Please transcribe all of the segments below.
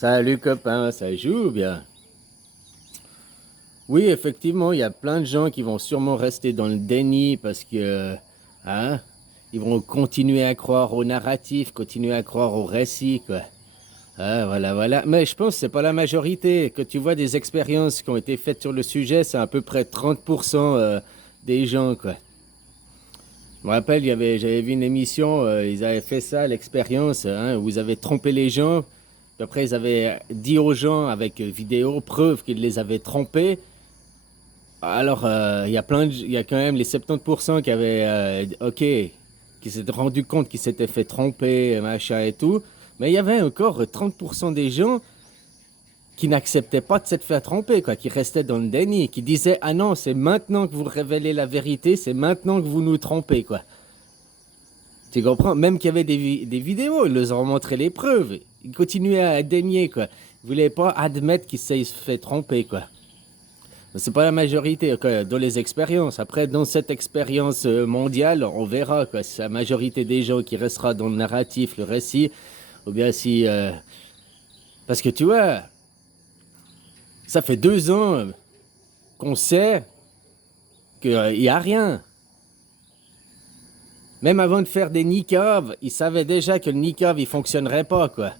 Salut copain, ça joue ou bien? Oui, effectivement, il y a plein de gens qui vont sûrement rester dans le déni parce que, hein, ils vont continuer à croire au narratif, continuer à croire au récit, quoi. Ah, voilà, voilà. Mais je pense que c'est pas la majorité. Que tu vois des expériences qui ont été faites sur le sujet, c'est à peu près 30% des gens, quoi. Je me rappelle, j'avais vu une émission, ils avaient fait ça, l'expérience, hein, où ils avaient trompé les gens. Puis après, ils avaient dit aux gens avec vidéo, preuve qu'ils les avaient trompés. Alors, il y a quand même les 70% qui avaient, ok, qui s'étaient rendu compte qu'ils s'étaient fait tromper, machin et tout. Mais il y avait encore 30% des gens qui n'acceptaient pas de s'être fait tromper, quoi, qui restaient dans le déni, qui disaient, ah non, c'est maintenant que vous révélez la vérité, c'est maintenant que vous nous trompez, quoi. Tu comprends? Même qu'il y avait des vidéos, ils leur ont montré les preuves. Ils continuaient à dénier, quoi. Ils voulaient pas admettre qu'ils s'est fait tromper, quoi. C'est pas la majorité, quoi, dans les expériences. Après, dans cette expérience mondiale, on verra, quoi, si c'est la majorité des gens qui restera dans le narratif, le récit, ou bien si... Parce que tu vois, ça fait 2 ans qu'on sait qu'il n'y a rien. Même avant de faire des niqabs, ils savaient déjà que le niqab, il fonctionnerait pas, quoi.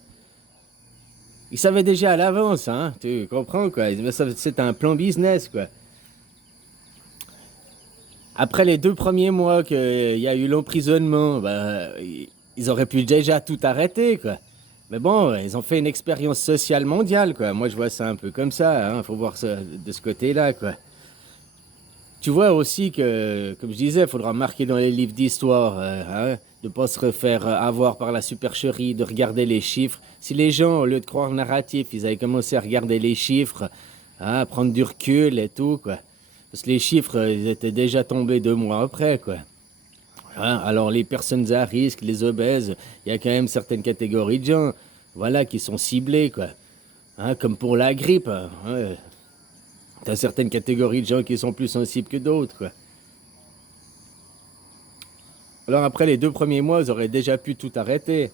Ils savaient déjà à l'avance, hein, tu comprends, quoi. C'est un plan business, quoi. Après les 2 premiers mois qu'il y a eu l'emprisonnement, bah, ils auraient pu déjà tout arrêter, quoi. Mais bon, ils ont fait une expérience sociale mondiale, quoi. Moi, je vois ça un peu comme ça, hein. Faut voir ça de ce côté-là, quoi. Tu vois aussi que, comme je disais, il faudra marquer dans les livres d'histoire, hein, de ne pas se refaire avoir par la supercherie, de regarder les chiffres. Si les gens, au lieu de croire le narratif, ils avaient commencé à regarder les chiffres, hein, à prendre du recul et tout, quoi. Parce que les chiffres, ils étaient déjà tombés 2 mois après, quoi. Hein, alors les personnes à risque, les obèses, il y a quand même certaines catégories de gens, voilà, qui sont ciblées, quoi. Hein, comme pour la grippe, hein, ouais. T'as certaines catégories de gens qui sont plus sensibles que d'autres, quoi. Alors après les 2 premiers mois, ils auraient déjà pu tout arrêter.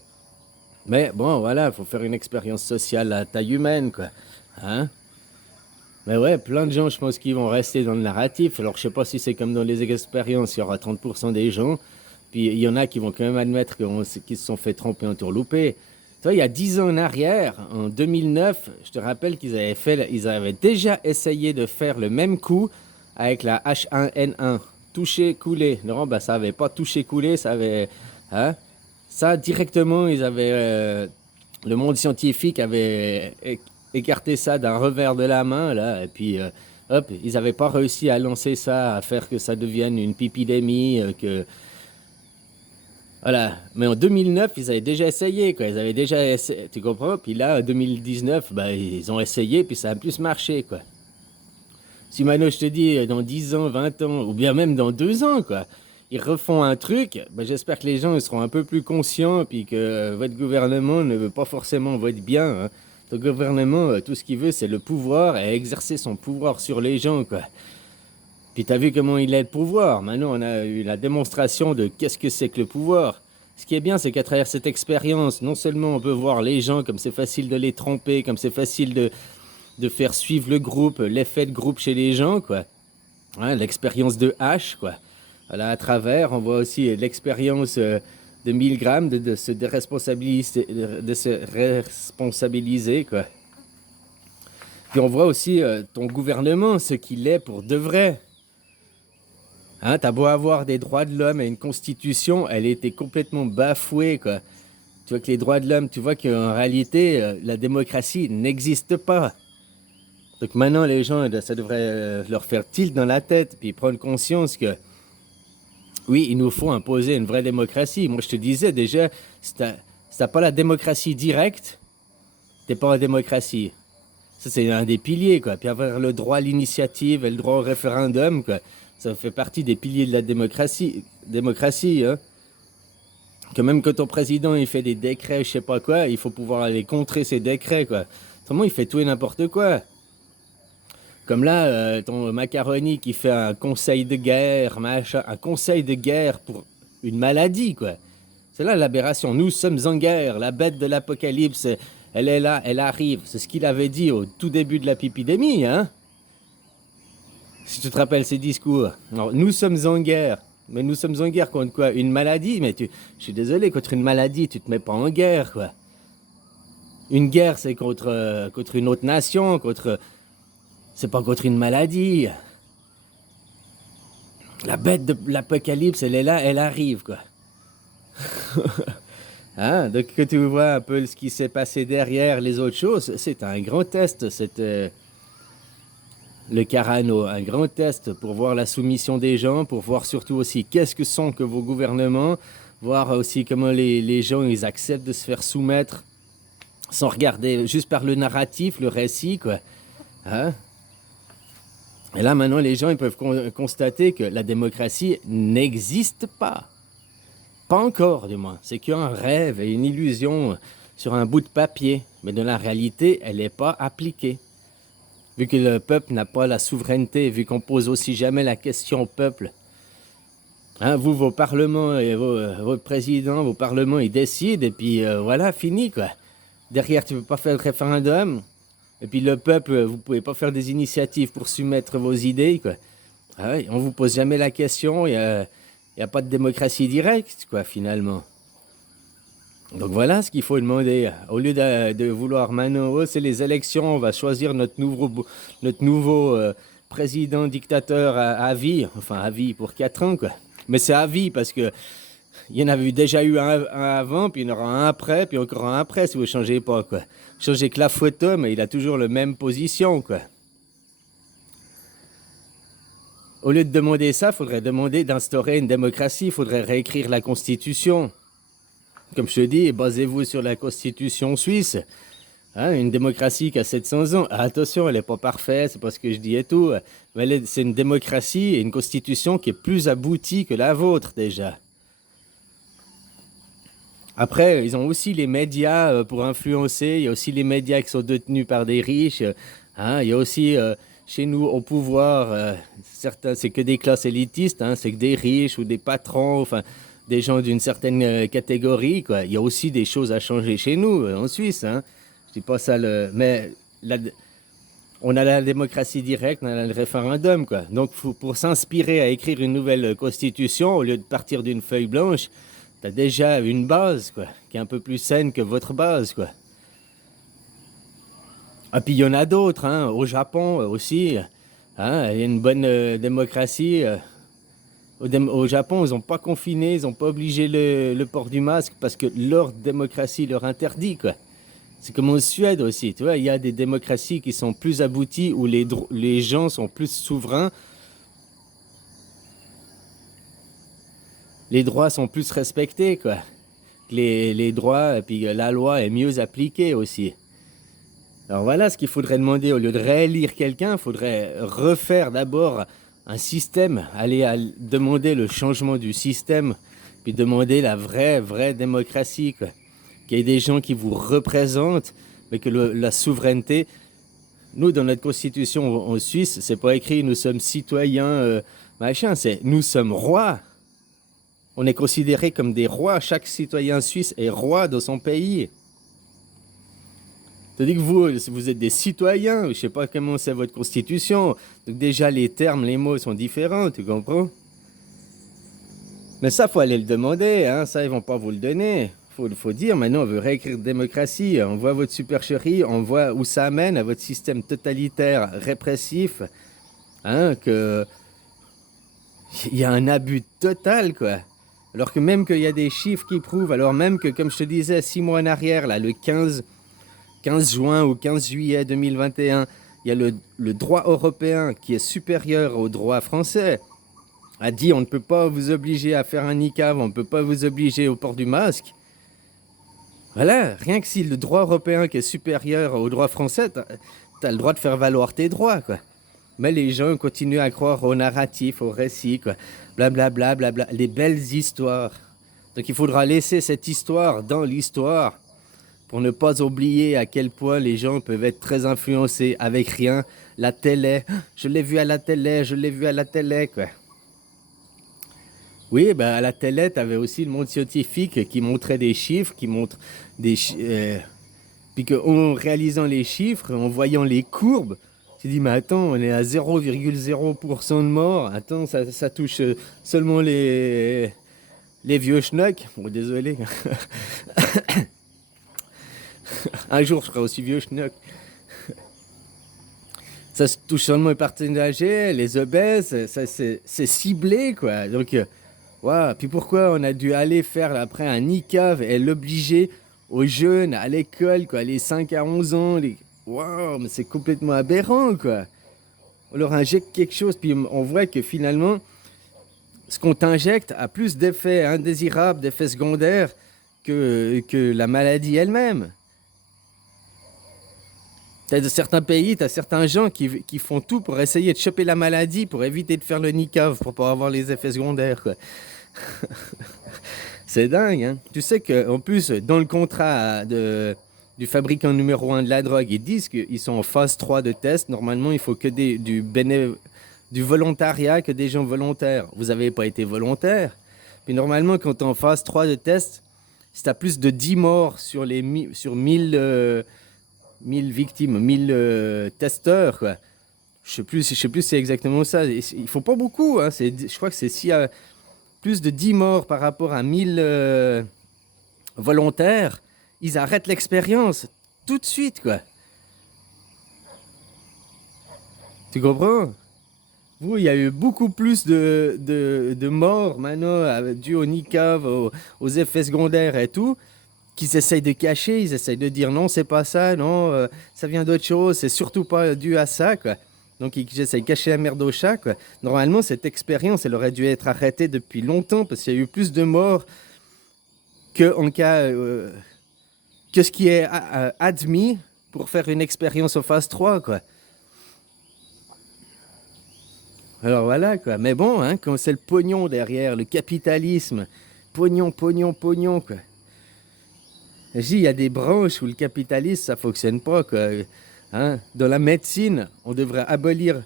Mais bon, voilà, faut faire une expérience sociale à taille humaine, quoi. Hein? Mais ouais, plein de gens, je pense, qui vont rester dans le narratif. Alors je sais pas si c'est comme dans les expériences, il y aura 30% des gens. Puis il y en a qui vont quand même admettre qu'ils se sont fait tromper en tourloupé. Tu vois, il y a 10 ans en arrière, en 2009, je te rappelle ils avaient déjà essayé de faire le même coup avec la H1N1. Toucher, couler. Non, bah ça avait pas touché, coulé, ça avait... Hein? Ça, directement, le monde scientifique avait écarté ça d'un revers de la main, là, et puis, hop, ils n'avaient pas réussi à lancer ça, à faire que ça devienne une pipidémie, voilà. Mais en 2009, ils avaient déjà essayé, quoi. Ils avaient déjà essayé, tu comprends? Puis là, en 2019, bah, ils ont essayé, puis ça a plus marché, quoi. Si maintenant je te dis, dans 10 ans, 20 ans, ou bien même dans 2 ans, quoi, ils refont un truc, bah, j'espère que les gens ils seront un peu plus conscients, puis que votre gouvernement ne veut pas forcément votre bien, hein. Ton gouvernement, tout ce qu'il veut, c'est le pouvoir et exercer son pouvoir sur les gens, quoi. Puis t'as vu comment il est le pouvoir. Maintenant, on a eu la démonstration de qu'est-ce que c'est que le pouvoir. Ce qui est bien, c'est qu'à travers cette expérience, non seulement on peut voir les gens comme c'est facile de les tromper, comme c'est facile de faire suivre le groupe, l'effet de groupe chez les gens, quoi. Hein, l'expérience de H, quoi. Voilà, à travers, on voit aussi l'expérience de Milgram de se responsabiliser, quoi. Puis on voit aussi ton gouvernement, ce qu'il est pour de vrai. Hein, t'as beau avoir des droits de l'homme et une constitution, elle a été complètement bafouée, quoi. Tu vois que les droits de l'homme, tu vois qu'en réalité, la démocratie n'existe pas. Donc maintenant, les gens, ça devrait leur faire tilt dans la tête, puis prendre conscience que, oui, il nous faut imposer une vraie démocratie. Moi, je te disais déjà, si t'as pas la démocratie directe, t'es pas en démocratie. Ça, c'est un des piliers, quoi. Puis avoir le droit à l'initiative et le droit au référendum, quoi. Ça fait partie des piliers de la démocratie. Démocratie, hein. Que même quand ton président, il fait des décrets, je sais pas quoi, il faut pouvoir aller contrer ces décrets, quoi. Autrement, il fait tout et n'importe quoi. Comme là, ton macaroni qui fait un conseil de guerre, machin, un conseil de guerre pour une maladie, quoi. C'est là l'aberration. Nous sommes en guerre, la bête de l'apocalypse Elle est là, elle arrive. C'est ce qu'il avait dit au tout début de la épidémie, hein. Si tu te rappelles ses discours. Alors, nous sommes en guerre. Mais nous sommes en guerre contre quoi? Une maladie? Mais je suis désolé, contre une maladie, tu te mets pas en guerre, quoi. Une guerre, c'est contre une autre nation, c'est pas contre une maladie. La bête de l'apocalypse, elle est là, elle arrive, quoi. Hein? Donc, que tu vois un peu ce qui s'est passé derrière les autres choses, c'est un grand test, c'était le Carano, un grand test pour voir la soumission des gens, pour voir surtout aussi qu'est-ce que sont que vos gouvernements, voir aussi comment les gens, ils acceptent de se faire soumettre sans regarder, juste par le narratif, le récit, quoi. Hein? Et là, maintenant, les gens, ils peuvent constater que la démocratie n'existe pas. Pas encore, du moins. C'est qu'un rêve et une illusion sur un bout de papier. Mais dans la réalité, elle n'est pas appliquée. Vu que le peuple n'a pas la souveraineté, vu qu'on pose aussi jamais la question au peuple. Hein, vous, vos parlements et vos présidents, vos parlements, ils décident, et puis voilà, fini, quoi. Derrière, tu ne peux pas faire de référendum. Et puis le peuple, vous ne pouvez pas faire des initiatives pour soumettre vos idées, quoi. Ah ouais, on ne vous pose jamais la question, il n'y a pas de démocratie directe, quoi, finalement. Donc voilà ce qu'il faut demander. Au lieu de vouloir maintenant, oh, c'est les élections, on va choisir notre nouveau président dictateur à vie. Enfin, à vie pour 4 ans, quoi. Mais c'est à vie parce que il y en avait déjà eu un avant, puis il y en aura un après, puis encore un après si vous ne changez pas, quoi. Changez que la photo, mais il a toujours la même position, quoi. Au lieu de demander ça, il faudrait demander d'instaurer une démocratie, il faudrait réécrire la Constitution. Comme je te dis, basez-vous sur la Constitution suisse. Hein, une démocratie qui a 700 ans. Ah, attention, elle n'est pas parfaite, c'est pas ce que je dis et tout. Mais c'est une démocratie et une Constitution qui est plus aboutie que la vôtre, déjà. Après, ils ont aussi les médias pour influencer. Il y a aussi les médias qui sont détenus par des riches. Hein, il y a aussi, chez nous, au pouvoir, certains, c'est que des classes élitistes. Hein, c'est que des riches ou des patrons, enfin, des gens d'une certaine catégorie, quoi. Il y a aussi des choses à changer chez nous, en Suisse. Hein. Je dis pas ça, mais on a la démocratie directe, on a le référendum, quoi. Donc, pour s'inspirer à écrire une nouvelle constitution, au lieu de partir d'une feuille blanche, t'as déjà une base, quoi, qui est un peu plus saine que votre base, quoi. Ah, puis il y en a d'autres, hein, au Japon aussi. Hein, il y a une bonne démocratie. Au Japon, ils n'ont pas confiné, ils n'ont pas obligé le port du masque parce que leur démocratie leur interdit, quoi. C'est comme en Suède aussi, tu vois, il y a des démocraties qui sont plus abouties où les gens sont plus souverains. Les droits sont plus respectés, quoi. Les droits, et puis la loi est mieux appliquée aussi. Alors voilà ce qu'il faudrait demander. Au lieu de réélire quelqu'un, il faudrait refaire d'abord un système, aller demander le changement du système, puis demander la vraie démocratie, quoi. Qu'il y ait des gens qui vous représentent, mais que la souveraineté... Nous, dans notre constitution en Suisse, c'est pas écrit « nous sommes citoyens machin », c'est « nous sommes rois ». On est considérés comme des rois. Chaque citoyen suisse est roi de son pays. C'est-à-dire que vous êtes des citoyens. Je ne sais pas comment c'est votre constitution. Donc déjà, les termes, les mots sont différents, tu comprends? Mais ça, il faut aller le demander. Hein. Ça, ils ne vont pas vous le donner. Faut dire, maintenant, on veut réécrire démocratie. On voit votre supercherie. On voit où ça amène à votre système totalitaire, répressif. Hein, il y a un abus total, quoi. Alors que même qu'il y a des chiffres qui prouvent, alors même que, comme je te disais, 6 mois en arrière, là, le 15 juin ou 15 juillet 2021, il y a le droit européen qui est supérieur au droit français, a dit on ne peut pas vous obliger à faire un niqab, on ne peut pas vous obliger au port du masque. Voilà, rien que si le droit européen qui est supérieur au droit français, t'as le droit de faire valoir tes droits, quoi. Mais les gens continuent à croire au narratif, au récit, quoi. Blablabla, blabla, les belles histoires. Donc il faudra laisser cette histoire dans l'histoire pour ne pas oublier à quel point les gens peuvent être très influencés avec rien. La télé, je l'ai vu à la télé, je l'ai vu à la télé, quoi. Oui, ben à la télé, tu avais aussi le monde scientifique qui montrait des chiffres, qui montre des Puis qu'en réalisant les chiffres, en voyant les courbes, tu te dis, mais attends, on est à 0,0% de morts. Attends, ça touche seulement les vieux schnocks. Bon, désolé. Un jour, je serai aussi vieux schnock. Ça se touche seulement les personnes âgées, les obèses, ça, c'est ciblé, quoi. Donc, wow. Puis pourquoi on a dû aller faire après un niqab et l'obliger aux jeunes à l'école, quoi, les 5 à 11 ans, Waouh, mais c'est complètement aberrant, quoi. On leur injecte quelque chose, puis on voit que finalement, ce qu'on t'injecte a plus d'effets indésirables, d'effets secondaires que la maladie elle-même. T'as de certains pays, t'as certains gens qui font tout pour essayer de choper la maladie, pour éviter de faire le niqab, pour pas avoir les effets secondaires, quoi. C'est dingue, hein. Tu sais qu'en plus, dans le contrat du fabricant numéro 1 de la drogue, ils disent qu'ils sont en phase 3 de test. Normalement, il faut que du volontariat, que des gens volontaires. Vous n'avez pas été volontaire. Puis normalement, quand tu es en phase 3 de test, si tu as plus de 10 morts sur 1000 victimes, 1000 testeurs, quoi. Je sais plus si c'est exactement ça. Il faut pas beaucoup, hein. Je crois que c'est s'il y a plus de 10 morts par rapport à 1000 volontaires, ils arrêtent l'expérience tout de suite, quoi. Tu comprends? Vous, il y a eu beaucoup plus de morts maintenant dû au niqab, aux effets secondaires et tout, qu'ils essayent de cacher, ils essayent de dire non, c'est pas ça, non, ça vient d'autre chose, c'est surtout pas dû à ça, quoi. Donc ils essayent de cacher la merde au chat, quoi. Normalement, cette expérience, elle aurait dû être arrêtée depuis longtemps parce qu'il y a eu plus de morts que ce qui est admis pour faire une expérience en phase 3, quoi. Alors voilà, quoi. Mais bon, hein, quand c'est le pognon derrière, le capitalisme, pognon, pognon, pognon, quoi. Je dis, il y a des branches où le capitalisme, ça fonctionne pas, quoi. Hein? Dans la médecine, on devrait abolir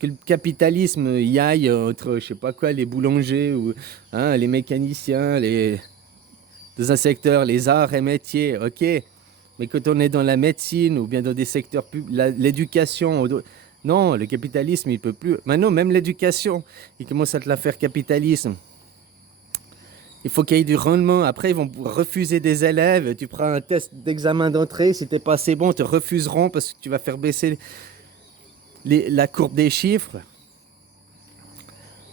que le capitalisme y aille entre, je sais pas quoi, les boulangers ou hein, les mécaniciens, dans un secteur, les arts et métiers, ok. Mais quand on est dans la médecine ou bien dans des secteurs l'éducation, non, le capitalisme, il peut plus. Maintenant, même l'éducation, il commence à te la faire capitalisme. Il faut qu'il y ait du rendement. Après, ils vont refuser des élèves. Tu prends un test d'examen d'entrée. Si t'es pas assez bon, ils te refuseront parce que tu vas faire baisser la courbe des chiffres.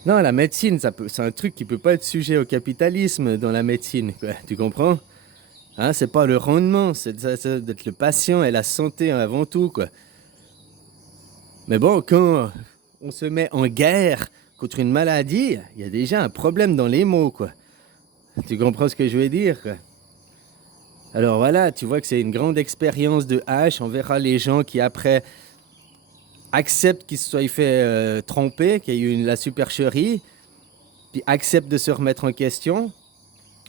Non, la médecine, c'est un truc qui peut pas être sujet au capitalisme dans la médecine, quoi. Tu comprends? Hein, c'est pas le rendement, c'est d'être le patient et la santé avant tout, quoi. Mais bon, quand on se met en guerre contre une maladie, il y a déjà un problème dans les mots, quoi. Tu comprends ce que je veux dire, quoi? Alors voilà, tu vois que c'est une grande expérience de hache. On verra les gens qui après acceptent qu'ils se soient fait tromper, qu'il y ait eu la supercherie, puis acceptent de se remettre en question.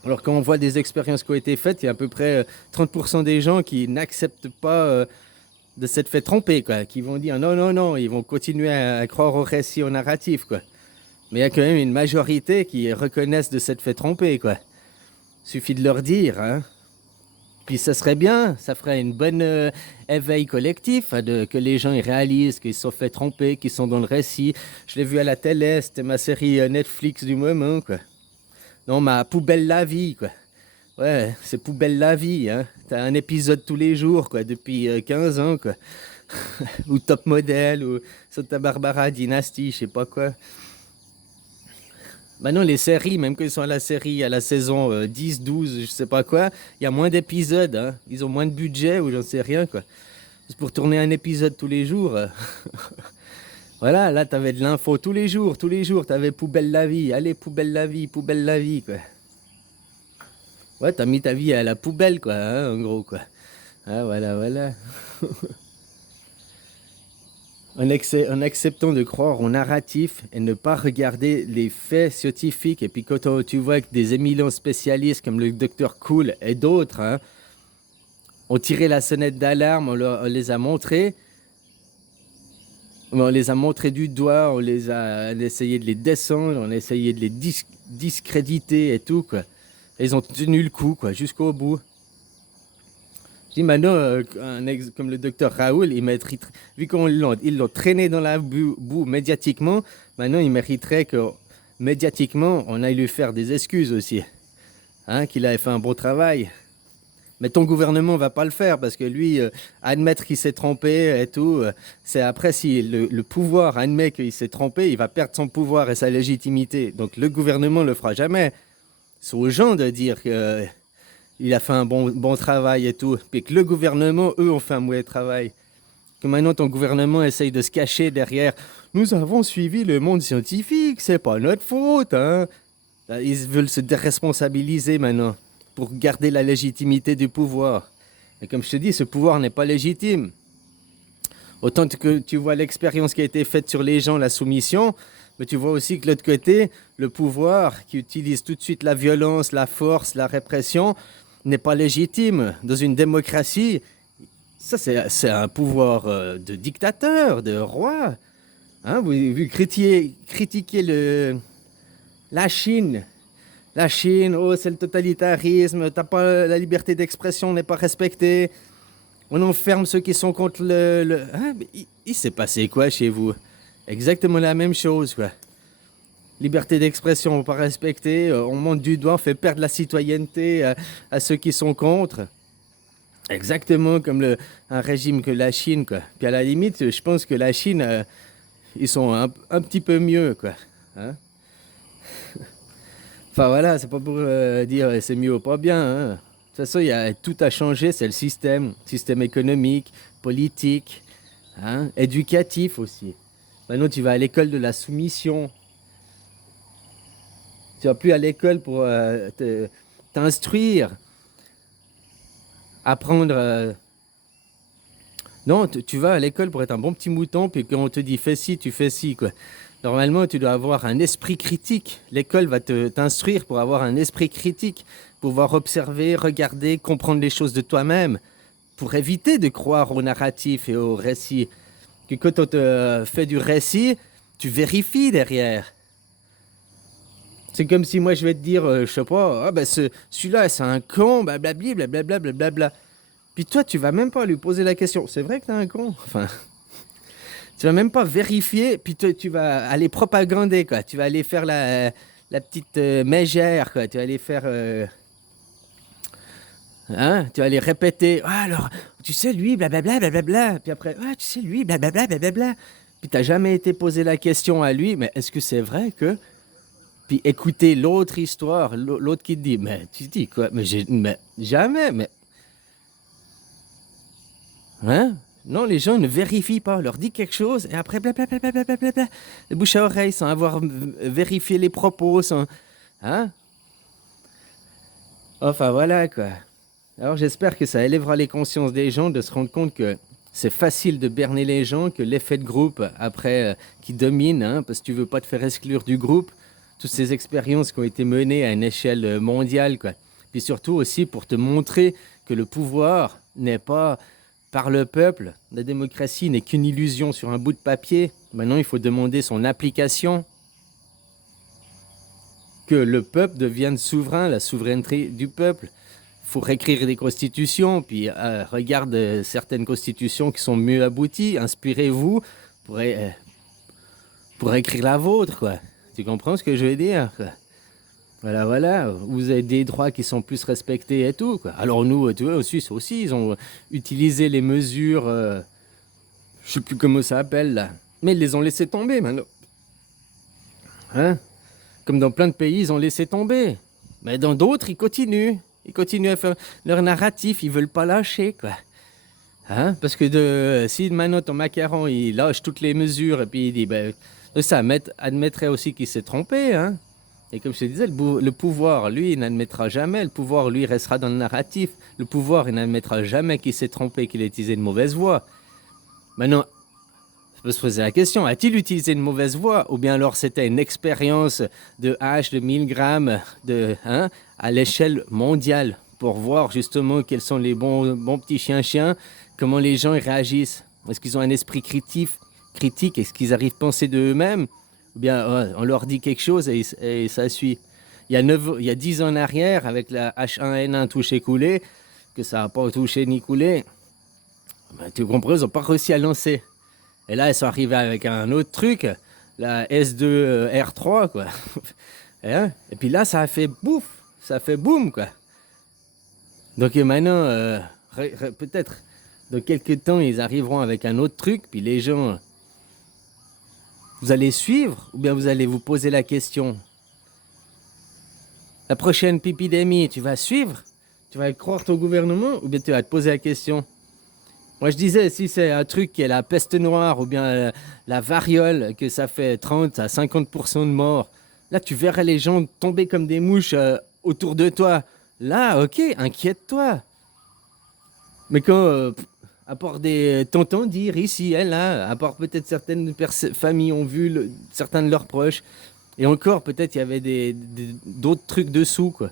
Alors quand on voit des expériences qui ont été faites, il y a à peu près 30% des gens qui n'acceptent pas de s'être fait tromper, quoi. Qui vont dire non, non, non, ils vont continuer à croire au récit, au narratif, quoi. Mais il y a quand même une majorité qui reconnaissent de s'être fait tromper, quoi. Suffit de leur dire, hein. Puis ça serait bien, ça ferait une bonne éveil collectif, hein, que les gens ils réalisent qu'ils se sont fait tromper, qu'ils sont dans le récit. Je l'ai vu à la télé, c'était ma série Netflix du moment, quoi. Non, ma poubelle la vie, quoi. Ouais, c'est poubelle la vie, hein. T'as un épisode tous les jours, quoi, depuis 15 ans, quoi. Ou Top Model, ou Santa Barbara Dynasty, je sais pas quoi. Maintenant, les séries, même quand ils sont à la saison 10, 12, je sais pas quoi, il y a moins d'épisodes, hein. Ils ont moins de budget ou j'en sais rien, quoi. C'est pour tourner un épisode tous les jours. Voilà, là, t'avais de l'info tous les jours, t'avais poubelle la vie. Allez, poubelle la vie, quoi. Ouais, t'as mis ta vie à la poubelle, quoi, hein, en gros, quoi. Ah, voilà, voilà. En acceptant de croire au narratif et ne pas regarder les faits scientifiques. Et puis quand tu vois que des éminents spécialistes comme le docteur Cool et d'autres hein, ont tiré la sonnette d'alarme, on les a montrés. On les a montrés du doigt, on a essayé de les descendre, on a essayé de les discréditer et tout, quoi. Et ils ont tenu le coup, quoi, jusqu'au bout. Je dis maintenant, comme le docteur Raoul, vu ils l'ont traîné dans la boue médiatiquement, maintenant il mériterait que médiatiquement on aille lui faire des excuses aussi. Hein, qu'il avait fait un bon travail. Mais ton gouvernement va pas le faire parce que lui, admettre qu'il s'est trompé et tout, c'est après si le pouvoir admet qu'il s'est trompé, il va perdre son pouvoir et sa légitimité. Donc le gouvernement le fera jamais. C'est aux gens de dire qu'il a fait un bon travail et tout. Puis que le gouvernement, eux, ont fait un mauvais travail. Que maintenant ton gouvernement essaye de se cacher derrière. Nous avons suivi le monde scientifique, c'est pas notre faute, hein. Ils veulent se déresponsabiliser maintenant pour garder la légitimité du pouvoir. Et comme je te dis, ce pouvoir n'est pas légitime. Autant que tu vois l'expérience qui a été faite sur les gens, la soumission, mais tu vois aussi que de l'autre côté, le pouvoir qui utilise tout de suite la violence, la force, la répression, n'est pas légitime. Dans une démocratie, ça c'est un pouvoir de dictateur, de roi. Hein, vous critiquez la Chine. La Chine, oh, c'est le totalitarisme, t'as pas, la liberté d'expression n'est pas respectée. On enferme ceux qui sont contre Hein? Il s'est passé quoi chez vous? Exactement la même chose, quoi. Liberté d'expression pas respectée, on monte du doigt, on fait perdre la citoyenneté à ceux qui sont contre. Exactement comme un régime que la Chine, quoi. Puis à la limite, je pense que la Chine, ils sont un petit peu mieux, quoi. Hein? Enfin voilà, c'est pas pour dire c'est mieux ou pas bien. Hein. De toute façon, tout a changé, c'est le système économique, politique, hein, éducatif aussi. Maintenant, tu vas à l'école de la soumission. Tu vas plus à l'école pour t'instruire, apprendre. Non, tu vas à l'école pour être un bon petit mouton, puis quand on te dit fais ci, tu fais ci, quoi. Normalement, tu dois avoir un esprit critique. L'école va t'instruire pour avoir un esprit critique, pouvoir observer, regarder, comprendre les choses de toi-même, pour éviter de croire au narratif et au récit. Que quand on te fait du récit, tu vérifies derrière. C'est comme si moi je vais te dire, je sais pas, ah ben celui-là c'est un con, blablabli, blablabla, blablabla. Puis toi, tu vas même pas lui poser la question. C'est vrai que t'es un con? Enfin. Tu vas même pas vérifier, puis tu vas aller propagander, quoi. Tu vas aller faire la petite mégère, quoi. Tu vas aller faire... hein? Tu vas aller répéter. Ah, alors, tu sais, lui, blablabla, blablabla. Puis après, ah, tu sais, lui, blablabla, blablabla. Puis t'as jamais été posé la question à lui, mais est-ce que c'est vrai que... Puis écouter l'autre histoire, l'autre qui te dit, mais tu te dis quoi? Mais jamais, mais... Hein? Non, les gens ne vérifient pas. On leur dit quelque chose et après, blablabla, blablabla, de bouche à oreille, sans avoir vérifié les propos, sans... Hein? Enfin, voilà, quoi. Alors, j'espère que ça élèvera les consciences des gens de se rendre compte que c'est facile de berner les gens, que l'effet de groupe, après, qui domine, hein, parce que tu veux pas te faire exclure du groupe, toutes ces expériences qui ont été menées à une échelle mondiale, quoi. Puis surtout aussi pour te montrer que le pouvoir n'est pas... par le peuple, la démocratie n'est qu'une illusion sur un bout de papier. Maintenant, il faut demander son application. Que le peuple devienne souverain, la souveraineté du peuple. Il faut réécrire des constitutions, puis regarde certaines constitutions qui sont mieux abouties. Inspirez-vous pour écrire la vôtre, quoi. Tu comprends ce que je veux dire, quoi? Voilà, vous avez des droits qui sont plus respectés et tout, quoi. Alors nous, tu vois, en Suisse aussi, ils ont utilisé les mesures, je sais plus comment ça s'appelle là, mais ils les ont laissé tomber maintenant. Hein? Comme dans plein de pays, ils ont laissé tomber. Mais dans d'autres, ils continuent à faire leur narratif, ils veulent pas lâcher, quoi. Hein? Parce que si maintenant ton macaron, il lâche toutes les mesures et puis il dit, ben, ça admettrait aussi qu'il s'est trompé, hein? Et comme je te disais, le pouvoir, lui, il n'admettra jamais. Le pouvoir, lui, restera dans le narratif. Le pouvoir, il n'admettra jamais qu'il s'est trompé, qu'il a utilisé une mauvaise voie. Maintenant, on peut se poser la question, a-t-il utilisé une mauvaise voie? Ou bien alors c'était une expérience de H, de 1000 grammes, à l'échelle mondiale, pour voir justement quels sont les bons petits chiens, comment les gens ils réagissent. Est-ce qu'ils ont un esprit critique? Est-ce qu'ils arrivent à penser d'eux-mêmes? Ou bien on leur dit quelque chose et ça suit. Il y a 10 ans en arrière, avec la H1N1 touche écoulée, que ça n'a pas touché ni coulé. Ben, tu comprends, ils n'ont pas réussi à lancer. Et là, ils sont arrivés avec un autre truc, la S2R3, quoi. Et puis là, ça a fait bouf, ça a fait boum, quoi. Donc maintenant, peut-être dans quelques temps, ils arriveront avec un autre truc, puis les gens, vous allez suivre ou bien vous allez vous poser la question. La prochaine épidémie, tu vas suivre? Tu vas croire ton gouvernement ou bien tu vas te poser la question? Moi, je disais, si c'est un truc qui est la peste noire ou bien la variole, que ça fait 30 à 50% de morts, là, tu verrais les gens tomber comme des mouches autour de toi. Là, ok, inquiète-toi. Mais quand, à part des tontons dire ici et là, à part peut-être certaines familles ont vu certains de leurs proches, et encore, peut-être il y avait d'autres trucs dessous, quoi.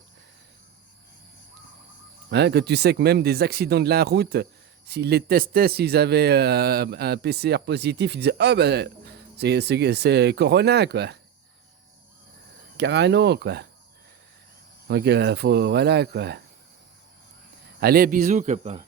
Hein, que tu sais que même des accidents de la route, s'ils les testaient, s'ils avaient un PCR positif, ils disaient « Ah ben, c'est Corona, quoi. Carano, quoi. » Donc, voilà, quoi. Allez, bisous, copain.